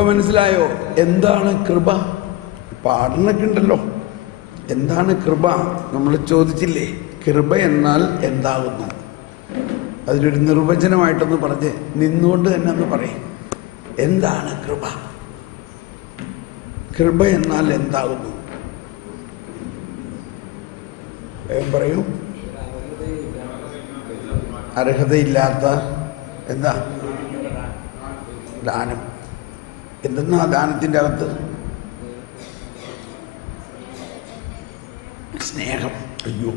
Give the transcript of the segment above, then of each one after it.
ഇപ്പം മനസ്സിലായോ എന്താണ് കൃപ? പാഠനൊക്കെ ഉണ്ടല്ലോ. എന്താണ് കൃപ? നമ്മൾ ചോദിച്ചില്ലേ, കൃപ എന്നാൽ എന്താകുന്നു? അതിലൊരു നിർവചനമായിട്ടൊന്ന് പറഞ്ഞ് നിന്നുകൊണ്ട് തന്നെ ഒന്ന് പറയും. എന്താണ് കൃപ? കൃപ എന്നാൽ എന്താകുന്നു? പറയൂ. അർഹതയില്ലാത്ത എന്താ ദാനം. എന്തെന്നാ ദാനത്തിൻ്റെ അകത്ത്? സ്നേഹം. അയ്യോ,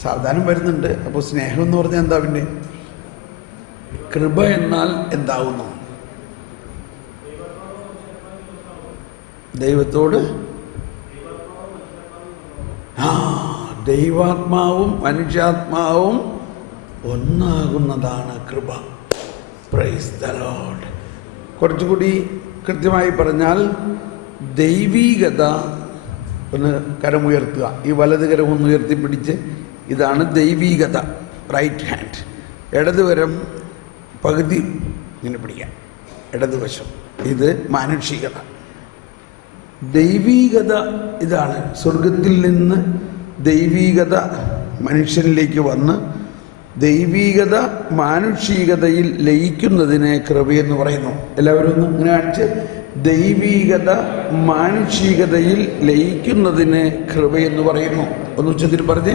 സാവധാനം വരുന്നുണ്ട്. അപ്പോൾ സ്നേഹം എന്ന് പറഞ്ഞാൽ എന്താ? പിന്നെ കൃപ എന്നാൽ എന്താകുന്നു? ദൈവത്തോട് ദൈവാത്മാവും മനുഷ്യാത്മാവും ഒന്നാകുന്നതാണ് കൃപ. Praise the Lord. കുറച്ചുകൂടി കൃത്യമായി പറഞ്ഞാൽ ദൈവീകത. ഒന്ന് കരമുയർത്തുക, ഈ വലത് കരം ഒന്ന് ഉയർത്തിപ്പിടിച്ച്. ഇതാണ് ദൈവീകത. Right hand. ഇടതുകരം പകുതി ഇങ്ങനെ പിടിക്കാം, ഇടതുവശം. ഇത് മാനുഷികത. ദൈവീകത ഇതാണ്. സ്വർഗത്തിൽ നിന്ന് ദൈവീകത മനുഷ്യനിലേക്ക് വന്ന് ദൈവീകത മാനുഷികതയിൽ ലയിക്കുന്നതിനെ കൃപയെന്ന് പറയുന്നു. എല്ലാവരും ഒന്ന് ഇങ്ങനെ കാണിച്ച്. ദൈവീകത മാനുഷികതയിൽ ലയിക്കുന്നതിനെ കൃപയെന്ന് പറയുന്നു. ഒന്ന് ഉച്ചത്തിൽ പറഞ്ഞ്.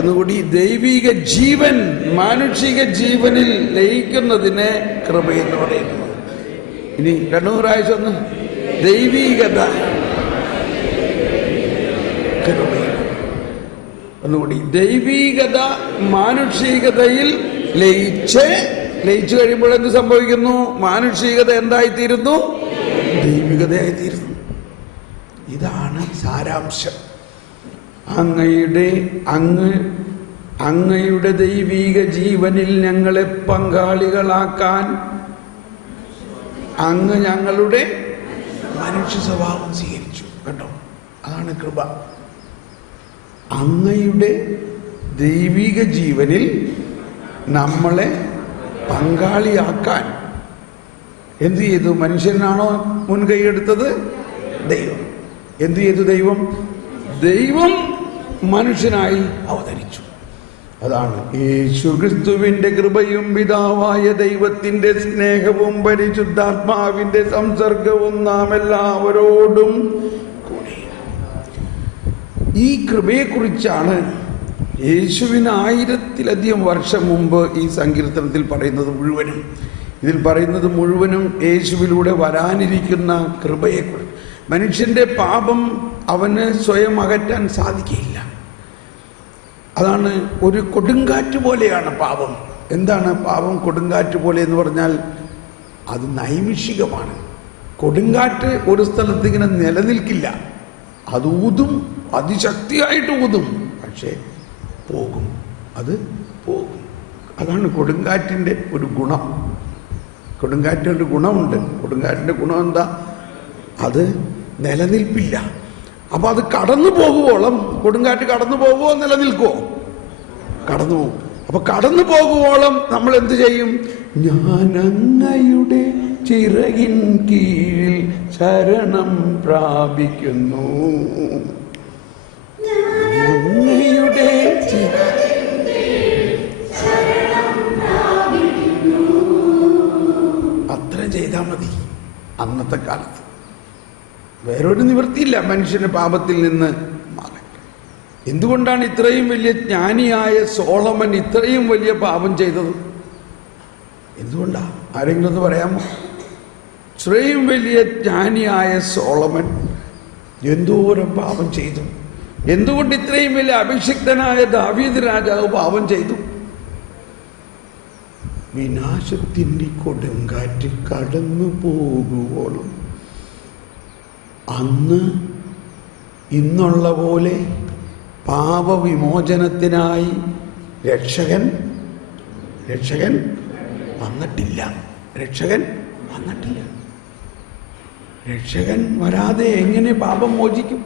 ഒന്നുകൂടി. ദൈവിക ജീവൻ മാനുഷിക ജീവനിൽ ലയിക്കുന്നതിനെ കൃപയെന്ന് പറയുന്നു. ഇനി 200 പ്രാവശ്യം ഒന്ന്. ദൈവീകത കൃപ. ഒന്നുകൂടി. ദൈവീകത മാനുഷികതയിൽ ലയിച്ച് കഴിയുമ്പോൾ എന്ത് സംഭവിക്കുന്നു? മാനുഷികത എന്തായിത്തീരുന്നു? ദൈവികതയായിത്തീരുന്നു. ഇതാണ് സാരാംശം. അങ്ങയുടെ ദൈവിക ജീവനിൽ ഞങ്ങളെ പങ്കാളികളാക്കാൻ അങ്ങ് ഞങ്ങളുടെ മനുഷ്യ സ്വഭാവം സ്വീകരിച്ചു. കേട്ടോ, അതാണ് കൃപ. അങ്ങയുടെ ദൈവിക ജീവനിൽ നമ്മളെ പങ്കാളിയാക്കാൻ എന്തു ചെയ്തു? മനുഷ്യനാണോ മുൻകൈ എടുത്തത്? ദൈവം. എന്തു ചെയ്തു? ദൈവം മനുഷ്യനായി അവതരിച്ചു. അതാണ് യേശുക്രിസ്തുവിന്റെ കൃപയും പിതാവായ ദൈവത്തിന്റെ സ്നേഹവും പരിശുദ്ധാത്മാവിന്റെ സംസർഗവും നാം എല്ലാവരോടും കൂടി. ഈ കൃപയെക്കുറിച്ചാണ് യേശുവിന് 1000-ലധികം വർഷം മുമ്പ് ഈ സങ്കീർത്തനത്തിൽ പറയുന്നത് മുഴുവനും. ഇതിൽ പറയുന്നത് മുഴുവനും യേശുവിലൂടെ വരാനിരിക്കുന്ന കൃപയെക്കുറിച്ച്. മനുഷ്യൻ്റെ പാപം അവന് സ്വയം അകറ്റാൻ സാധിക്കുകയില്ല. അതാണ് ഒരു കൊടുങ്കാറ്റ് പോലെയാണ് പാപം. എന്താണ് പാപം? കൊടുങ്കാറ്റ് പോലെ എന്ന് പറഞ്ഞാൽ അത് നൈമിഷികമാണ്. കൊടുങ്കാറ്റ് ഒരു സ്ഥലത്ത് ഇങ്ങനെ നിലനിൽക്കില്ല. അത് ഊതും, അതിശക്തിയായിട്ട് ഊതും, പക്ഷേ പോകും. അത് പോകും. അതാണ് കൊടുങ്കാറ്റിൻ്റെ ഒരു ഗുണം. കൊടുങ്കാറ്റിൻ്റെ ഗുണമുണ്ട്. കൊടുങ്കാറ്റിൻ്റെ ഗുണം എന്താ? അത് നിലനിൽപ്പില്ല. അപ്പോൾ അത് കടന്നു പോകുവോളം, കൊടുങ്കാറ്റ് കടന്നു പോകുമോ നിലനിൽക്കുമോ? കടന്നു പോകും. അപ്പോൾ കടന്നു പോകുവോളം നമ്മൾ എന്ത് ചെയ്യും? ഞാൻ അങ്ങയുടെ ചിറകിൻ കീഴിൽ ശരണം പ്രാപിക്കുന്നു. അങ്ങയുടെ അത്ര ചെയ്താൽ മതി. അന്നത്തെ കാലത്ത് വേറൊരു നിവൃത്തിയില്ല മനുഷ്യന് പാപത്തിൽ നിന്ന് മാറാൻ. എന്തുകൊണ്ടാണ് ഇത്രയും വലിയ ജ്ഞാനിയായ സോളമൻ ഇത്രയും വലിയ പാപം ചെയ്തത്? എന്തുകൊണ്ടാ? ആരെങ്കിലും ഒന്ന് പറയാമോ? ഇത്രയും വലിയ ജ്ഞാനിയായ സോളമൻ എന്തോരം പാപം ചെയ്തു? എന്തുകൊണ്ട് ഇത്രയും വലിയ അഭിഷിക്തനായ ദാവീദ് രാജാവ് പാപം ചെയ്തു? വിനാശത്തിൻ്റെ കൊടുങ്കാറ്റ് കടന്നു പോകുവോളം അന്ന് ഇന്നുള്ള പോലെ പാപവിമോചനത്തിനായി രക്ഷകൻ വന്നിട്ടില്ല. രക്ഷകൻ വരാതെ എങ്ങനെ പാപം മോചിക്കും?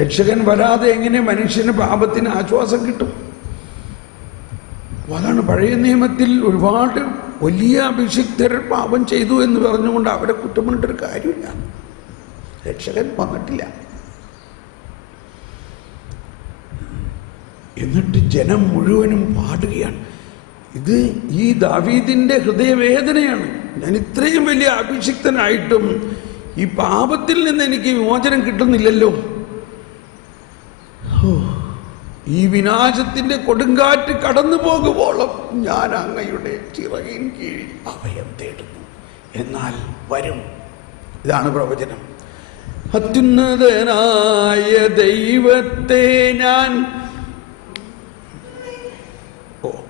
രക്ഷകൻ വരാതെ എങ്ങനെ മനുഷ്യന് പാപത്തിന് ആശ്വാസം കിട്ടും? അതാണ് പഴയ നിയമത്തിൽ ഒരുപാട് വലിയ അഭിഷിക്തർ പാപം ചെയ്തു എന്ന് പറഞ്ഞുകൊണ്ട് അവരെ കുറ്റം പറഞ്ഞിട്ടൊരു കാര്യമില്ല. രക്ഷകൻ വന്നിട്ടില്ല. എന്നിട്ട് ജനം മുഴുവനും പാടുകയാണ്. ഇത് ഈ ദാവീദിൻ്റെ ഹൃദയവേദനയാണ്. ഞാൻ ഇത്രയും വലിയ അഭിഷിക്തനായിട്ടും ഈ പാപത്തിൽ നിന്ന് എനിക്ക് വിമോചനം കിട്ടുന്നില്ലല്ലോ. ഈ വിനാശത്തിൻ്റെ കൊടുങ്കാറ്റ് കടന്നു പോകുമ്പോളും ഞാൻ അങ്ങയുടെ ചിറകിൻ കീഴിൽ അഭയം തേടുന്നു. എന്നാൽ വരും. ഇതാണ് പ്രവചനം. അത്യുന്നതനായ ദൈവത്തെ ഞാൻ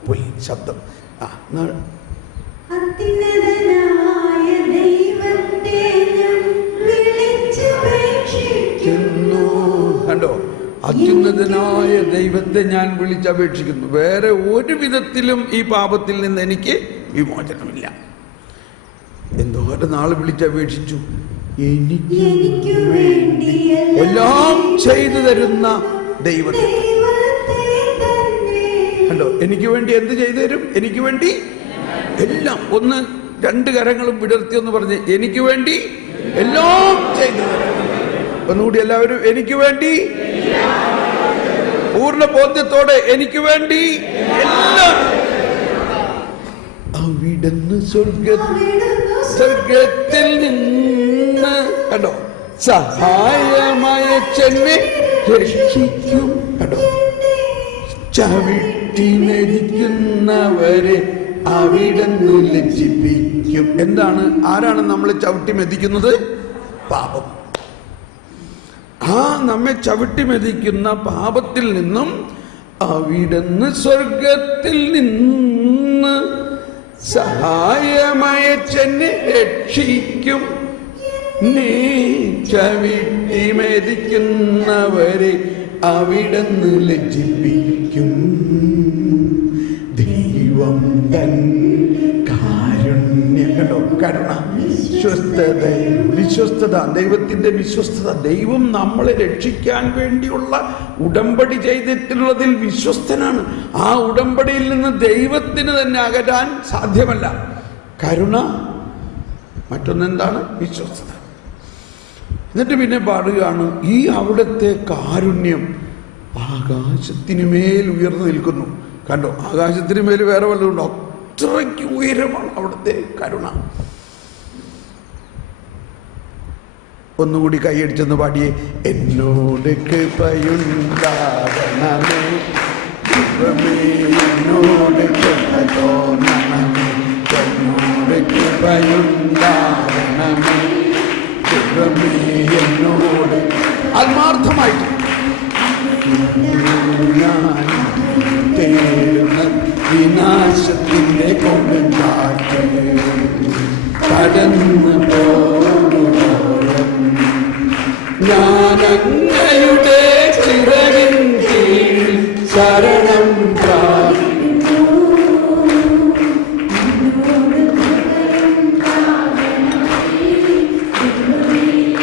പോയി ശബ്ദം കണ്ടോ? അത്യുന്നതനായ ദൈവത്തെ ഞാൻ വിളിച്ചപേക്ഷിക്കുന്നു. വേറെ ഒരു വിധത്തിലും ഈ പാപത്തിൽ നിന്ന് എനിക്ക് വിമോചനമില്ല. എന്തോരം നാൾ വിളിച്ചപേക്ഷിച്ചു. എനിക്ക് വേണ്ടി എല്ലാം ചെയ്തു തരുന്ന ദൈവത്തെ കണ്ടോ? എനിക്ക് വേണ്ടി എന്ത് ചെയ്തു തരും? എനിക്ക് വേണ്ടി എല്ലാം. ഒന്ന് രണ്ട് കരങ്ങളും വിടർത്തി ഒന്ന് പറഞ്ഞ്, എനിക്ക് വേണ്ടി എല്ലാം ചെയ്തു തരും. ഒന്നുകൂടി എല്ലാവരും, എനിക്ക് വേണ്ടി, പൂർണ്ണ ബോധ്യത്തോടെ എനിക്ക് വേണ്ടി എല്ലാം. അവിടുന്ന് സ്വർഗത്തിൽ നിന്ന് കണ്ടോ സഹായമായ ചെന്നെ രക്ഷിക്കും. കണ്ടോ? ചവിട്ടി മെതിക്കുന്നവരെ അവിടുന്ന് ലജ്ജിപ്പിക്കും. എന്താണ്? ആരാണ് നമ്മളെ ചവിട്ടി മെതിക്കുന്നത്? പാപം. ആ നമ്മെ ചവിട്ടി മെതിക്കുന്ന പാപത്തിൽ നിന്നും അവിടുന്ന് സ്വർഗത്തിൽ നിന്ന് സഹായമയച്ചെന്നെ രക്ഷിക്കും. നീ ചവിട്ടി മെതിക്കുന്നവരെ അവിടുന്ന് ലജ്ജിപ്പിക്കും. ദൈവം തൻ കാരുണ്യം കണ്ടോ? കരുണ, വിശ്വസ്തത, ദൈവത്തിൻ്റെ വിശ്വസ്തത. ദൈവം നമ്മളെ രക്ഷിക്കാൻ വേണ്ടിയുള്ള ഉടമ്പടി ചെയ്തിട്ടുള്ളതിൽ വിശ്വസ്തനാണ്. ആ ഉടമ്പടിയിൽ നിന്ന് ദൈവത്തിന് തന്നെ അകറ്റാൻ സാധ്യമല്ല. കരുണ, മറ്റൊന്നെന്താണ്? വിശ്വസ്തത. എന്നിട്ട് പിന്നെ പാടുകയാണ്, ഈ അവിടുത്തെ കാരുണ്യം ആകാശത്തിന് മേൽ ഉയർന്നു നിൽക്കുന്നു. കണ്ടോ? ആകാശത്തിന് മേൽ വേറെ വല്ലതുണ്ടോ? അത്രയ്ക്ക് ഉയരമാണ് അവിടുത്തെ കരുണ. ഒന്നുകൂടി കൈയടിച്ചെന്ന് പാടിയേ. എന്നോട് കൃപയുണ്ടാകണമേ, എന്നോട് കൃപ തോന്നണമേ, എന്നോട് കൃപയുണ്ടാകണമേ, എന്നോട് ആത്മാർത്ഥമായിട്ട് ഞാൻ തേടുന്ന വിനാശത്തിൻ്റെ കൊടുങ്കാറ്റ് കടന്നു പോകുമ്പോഴും ഞാൻ അങ്ങയുടെ ചിറകിൻ കീഴിൽ ശരണം പ്രാപിക്കുന്നു.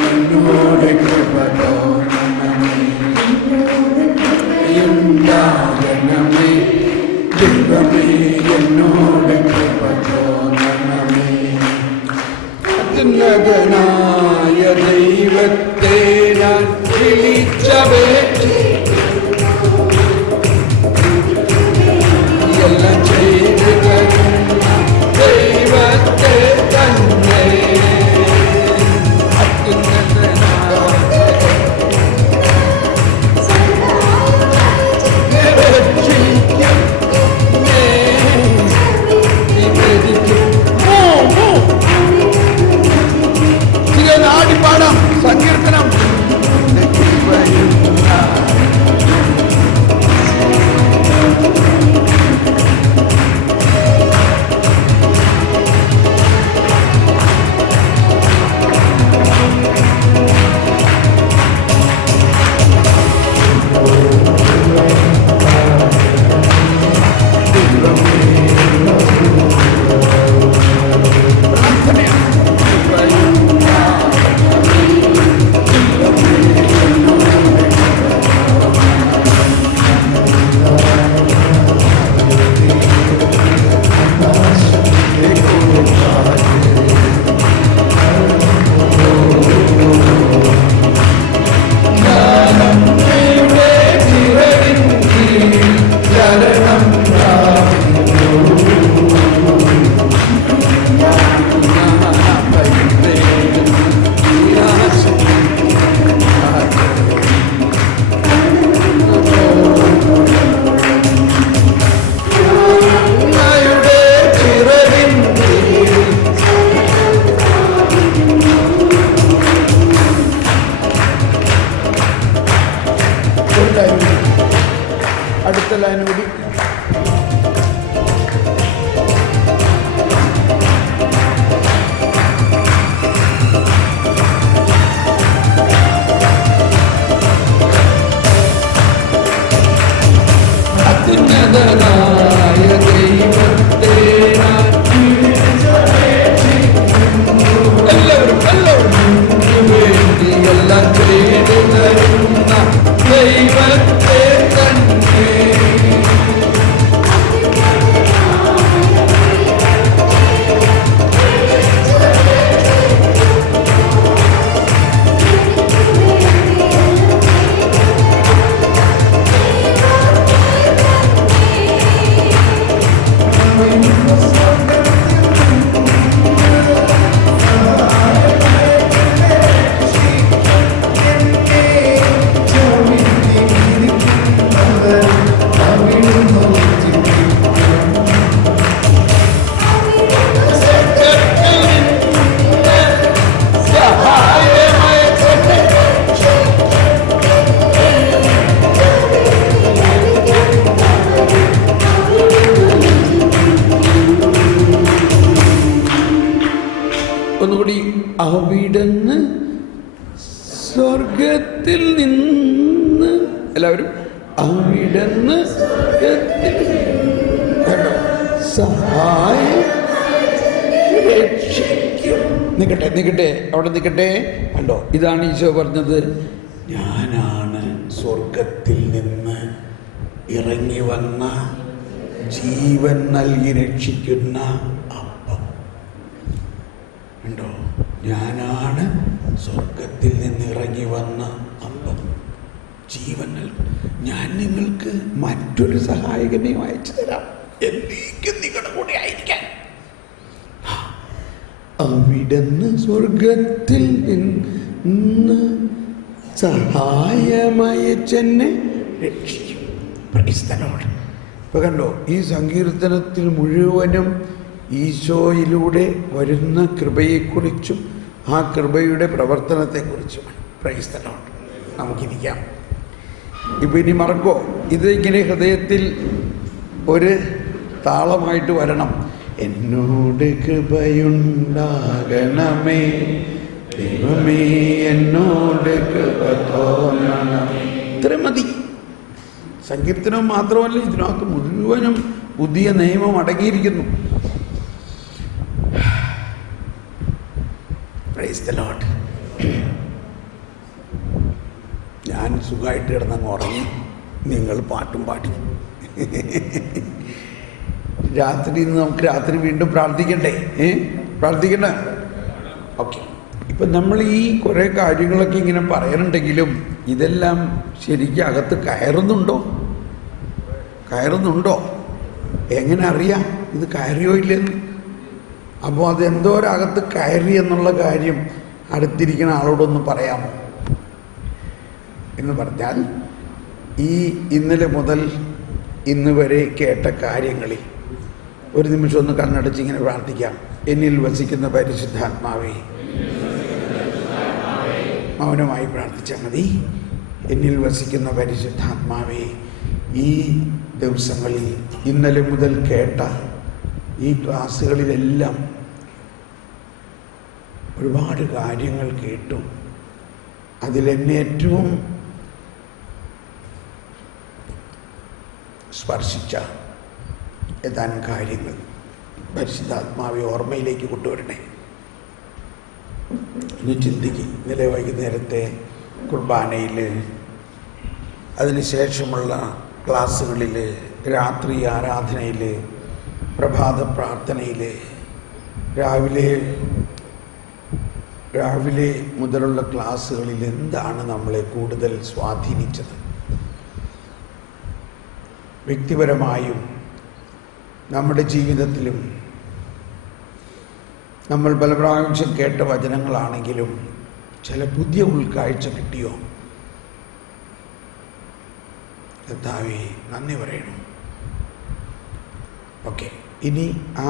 എന്നോട് കൃപ തോന്നണമേ, ഉണ്ടാകണമേ, ദൈവമേ അവിടുന്ന് സ്വർഗത്തിൽ നിന്ന്, എല്ലാവരും അവിടുന്ന് സ്വർഗത്തിൽ കണ്ടോ സഹായം രക്ഷിക്കും. നിൽക്കട്ടെ അവിടെ നിൽക്കട്ടെ. കണ്ടോ, ഇതാണ് ഈശോ പറഞ്ഞത്, ഞാനാണ് സ്വർഗത്തിൽ നിന്ന് ഇറങ്ങി വന്ന ജീവൻ നൽകി രക്ഷിക്കുന്ന അപ്പം. കണ്ടോ, ഞാനാണ് സ്വർഗത്തിൽ നിന്ന് ഇറങ്ങി വന്ന അപ്പം, ജീവൻ നൽകും. ഞാൻ നിങ്ങൾക്ക് മറ്റൊരു സഹായകനെയും അയച്ചു തരാം, എന്നേക്കും നിങ്ങളുടെ കൂടെ ആയിരിക്കാൻ. അവിടുന്ന് സ്വർഗത്തിൽ നിന്ന് സഹായമയച്ചെന്നെ രക്ഷിക്കും. Price the Lord. ഇപ്പൊ കണ്ടോ, ഈ സങ്കീർത്തനത്തിൽ മുഴുവനും ഈശോയിലൂടെ വരുന്ന കൃപയെക്കുറിച്ചും ആ കൃപയുടെ പ്രവർത്തനത്തെക്കുറിച്ചുമാണ്. Praise the Lord. നമുക്കിരിക്കാം. ഇപ്പം ഇനി മറക്കോ, ഇത് ഇങ്ങനെ ഹൃദയത്തിൽ ഒരു താളമായിട്ട് വരണം. എന്നോട് കൃപയുണ്ടാകണമേ ദൈവമേ, എന്നോട് കൃപ തോന്നണമേ. ഇത്രയും മതി. സങ്കീർത്തനം മാത്രമല്ല, ഇതിനകത്ത് മുഴുവനും പുതിയ നിയമം അടങ്ങിയിരിക്കുന്നു. Price the Lord. ഞാൻ സുഖമായിട്ട് കിടന്നങ്ങ് ഉറങ്ങി, നിങ്ങൾ പാട്ടും പാടി. നമുക്ക് രാത്രി വീണ്ടും പ്രാർത്ഥിക്കണ്ടേ? പ്രാർത്ഥിക്കണ്ട? ഓക്കെ. ഇപ്പം നമ്മൾ ഈ കുറേ കാര്യങ്ങളൊക്കെ ഇങ്ങനെ പറയാനുണ്ടെങ്കിലും ഇതെല്ലാം ശരിക്കും അകത്ത് കയറുന്നുണ്ടോ? എങ്ങനെ അറിയാം ഇത് കയറിയോ ഇല്ലെന്ന്? അപ്പോൾ അതെന്തോരകത്ത് കയറി എന്നുള്ള കാര്യം അടുത്തിരിക്കുന്ന ആളോടൊന്ന് പറയാമോ എന്ന് പറഞ്ഞാൽ, ഈ ഇന്നലെ മുതൽ ഇന്ന് വരെ കേട്ട കാര്യങ്ങളിൽ ഒരു നിമിഷം ഒന്ന് കണ്ണടച്ച് ഇങ്ങനെ പ്രാർത്ഥിക്കാം. എന്നിൽ വസിക്കുന്ന പരിശുദ്ധാത്മാവേ, മൗനമായി പ്രാർത്ഥിച്ചാൽ മതി. എന്നിൽ വസിക്കുന്ന പരിശുദ്ധാത്മാവേ, ഈ ദിവസങ്ങളിൽ ഇന്നലെ മുതൽ കേട്ട ഈ ക്ലാസ്സുകളിലെല്ലാം ഒരുപാട് കാര്യങ്ങൾ കേട്ടു. അതിലെന്നെ ഏറ്റവും സ്പർശിച്ച ഏതാനും കാര്യങ്ങൾ പരിശുദ്ധാത്മാവെ ഓർമ്മയിലേക്ക് കൊണ്ടുവരണേ. ഒന്ന് ചിന്തിക്കും. ഇന്നലെ വൈകുന്നേരത്തെ കുർബാനയിൽ, അതിനുശേഷമുള്ള ക്ലാസ്സുകളിൽ, രാത്രി ആരാധനയിൽ, പ്രഭാത പ്രാർത്ഥനയിൽ, രാവിലെ മുതലുള്ള ക്ലാസ്സുകളിൽ എന്താണ് നമ്മളെ കൂടുതൽ സ്വാധീനിച്ചത്? വ്യക്തിപരമായും നമ്മുടെ ജീവിതത്തിലും നമ്മൾ പല പ്രാവശ്യം കേട്ട വചനങ്ങളാണെങ്കിലും ചില പുതിയ ഉൾക്കാഴ്ച കിട്ടിയോ? കർത്താവേ, നന്ദി പറയണം. ഓക്കെ, ഇനി ആ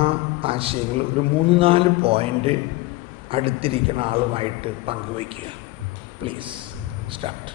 ആശയങ്ങൾ ഒരു 3-4 പോയിന്റ് അടുത്തിരിക്കുന്ന ആളുമായിട്ട് പങ്കുവയ്ക്കുക. Please start.